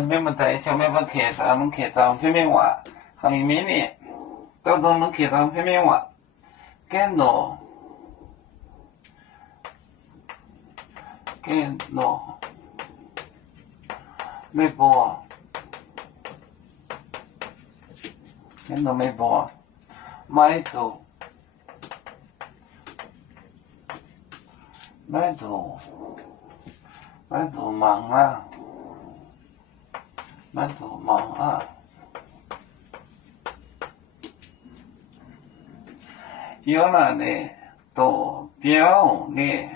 没在小没不客上，能客上片面话，行业面呢，都能客上片面话，跟喏，没播，跟喏没播，买度忙啊，买度忙啊。有哪呢？多标呢？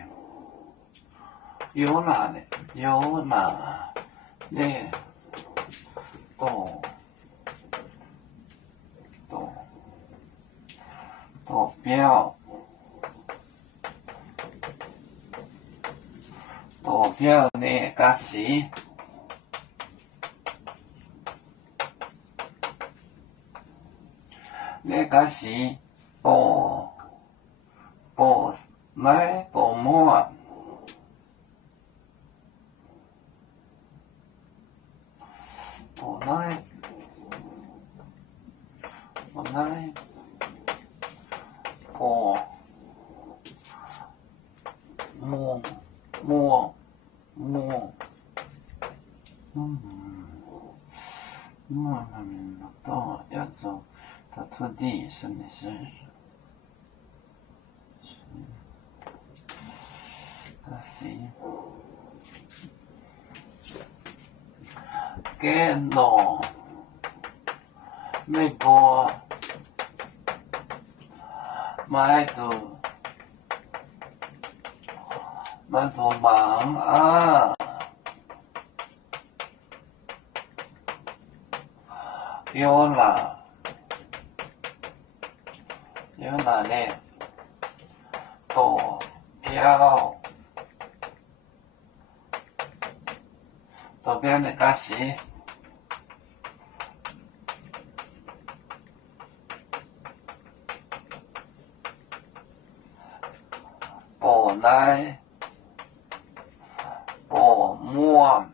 有哪呢？多标呢？假使呢？假使保膜。保奶他们到要走到土地是不是？assim que no me può mai tu mạng à yêu là nè tổ标的假使保奶保膜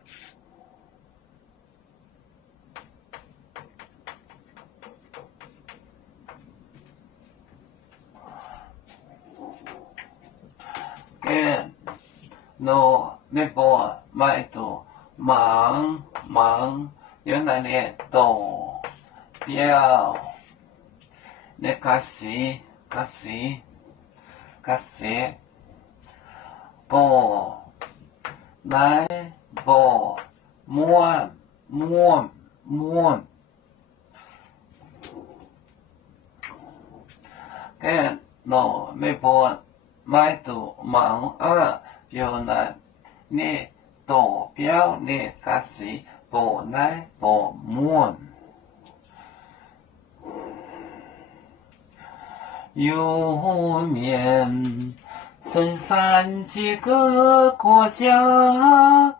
跟no me può mai tu忙原来呢多标呢假使保奶保膜跟no me può mai tu忙啊原来呢多标呢假使保奶保膜有面分散几个国家，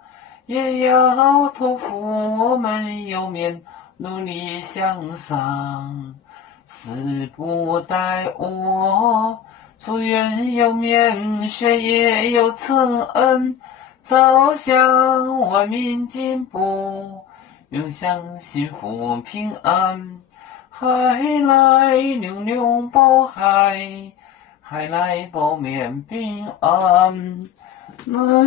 也要托付我们有面努力向上，死不待我，出院有面，学业有成，走向文明进步，永享幸福平安。海来牛保海来保面平安。来。